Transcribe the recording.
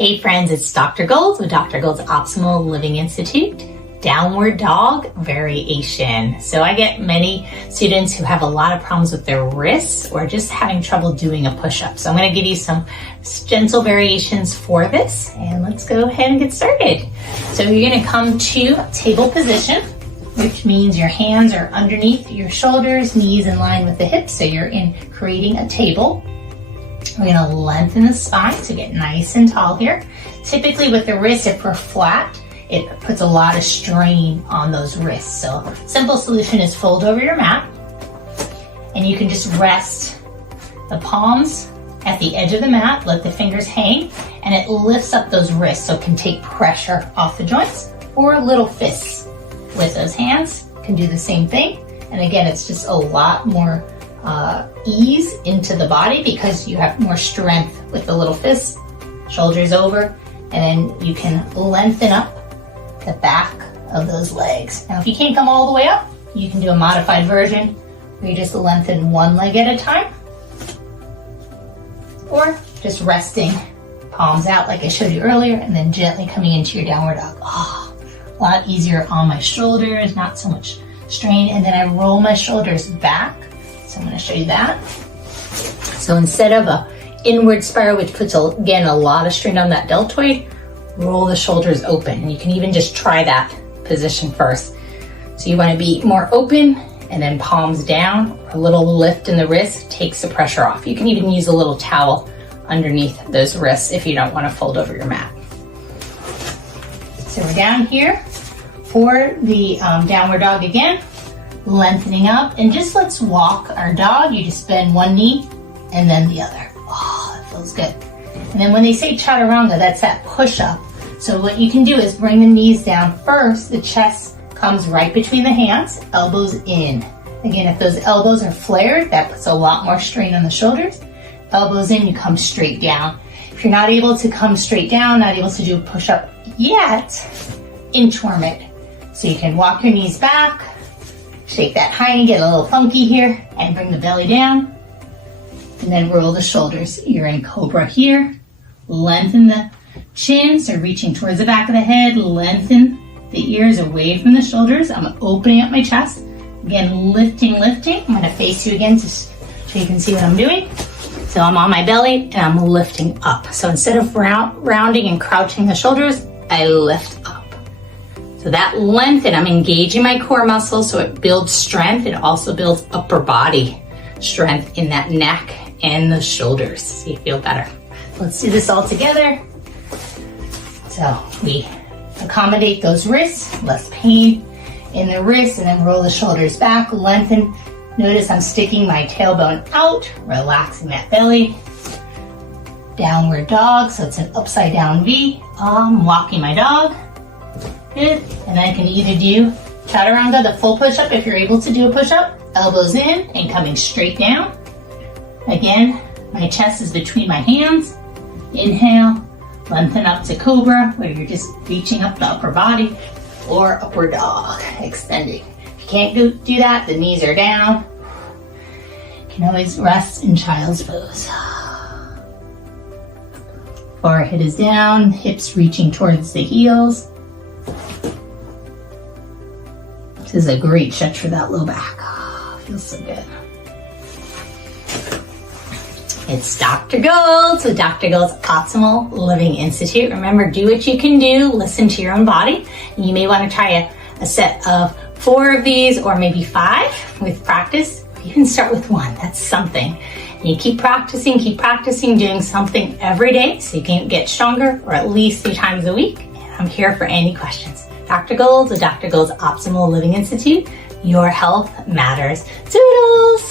Hey friends, it's Dr. Gold with Dr. Gold's Optimal Living Institute, downward dog variation. So I get many students who have a lot of problems with their wrists or just having trouble doing a push-up. So I'm going to give you some gentle variations for this, and let's go ahead and get started. So you're going to come to table position, which means your hands are underneath your shoulders, knees in line with the hips. So you're creating a table. We're going to lengthen the spine to get nice and tall here. Typically with the wrists, if we're flat, it puts a lot of strain on those wrists. So simple solution is fold over your mat, and you can just rest the palms at the edge of the mat, let the fingers hang, and it lifts up those wrists so it can take pressure off the joints. Or little fists with those hands can do the same thing. And again, it's just a lot more ease into the body because you have more strength with the little fists, shoulders over, and then you can lengthen up the back of those legs. Now, if you can't come all the way up, you can do a modified version where you just lengthen one leg at a time, or just resting palms out like I showed you earlier, and then gently coming into your downward dog. Oh, a lot easier on my shoulders, not so much strain, and then I roll my shoulders back. So I'm going to show you that. So instead of a inward spiral, which puts, again, a lot of strain on that deltoid, roll the shoulders open. And you can even just try that position first. So you want to be more open, and then palms down. A little lift in the wrist takes the pressure off. You can even use a little towel underneath those wrists if you don't want to fold over your mat. So we're down here for the downward dog again. Lengthening up, and just let's walk our dog. You just bend one knee and then the other. Oh, that feels good. And then when they say chaturanga, that's that push-up. So what you can do is bring the knees down first. The chest comes right between the hands, elbows in. Again, if those elbows are flared, that puts a lot more strain on the shoulders. Elbows in, you come straight down. If you're not able to come straight down, not able to do a push-up yet, inchworm it. So you can walk your knees back, shake that hiney, get a little funky here, and bring the belly down. And then roll the shoulders. You're in cobra here. Lengthen the chin, so reaching towards the back of the head. Lengthen the ears away from the shoulders. I'm opening up my chest. Again, lifting. I'm going to face you again so you can see what I'm doing. So I'm on my belly and I'm lifting up. So instead of rounding and crouching the shoulders, I lift up. So that lengthen, I'm engaging my core muscles so it builds strength. It also builds upper body strength in that neck and the shoulders so you feel better. Let's do this all together. So we accommodate those wrists, less pain in the wrists, and then roll the shoulders back, lengthen. Notice I'm sticking my tailbone out, relaxing that belly. Downward dog, so it's an upside down V. I'm walking my dog. Good. And I can either do chaturanga, the full push-up, if you're able to do a push-up, elbows in and coming straight down. Again, my chest is between my hands. Inhale, lengthen up to cobra, where you're just reaching up the upper body, or upward dog, extending. If you can't do that, the knees are down. You can always rest in child's pose. Forehead is down, hips reaching towards the heels. This is a great stretch for that low back. Oh, feels so good. It's Dr. Gold, so Dr. Gold's Optimal Living Institute. Remember, do what you can do, listen to your own body. You may want to try a set of 4 of these or maybe 5 with practice. You can start with 1, that's something. And you keep practicing, doing something every day so you can get stronger, or at least 3 times a week. And I'm here for any questions. Dr. Gold with Dr. Gold's Optimal Living Institute. Your health matters. Toodles!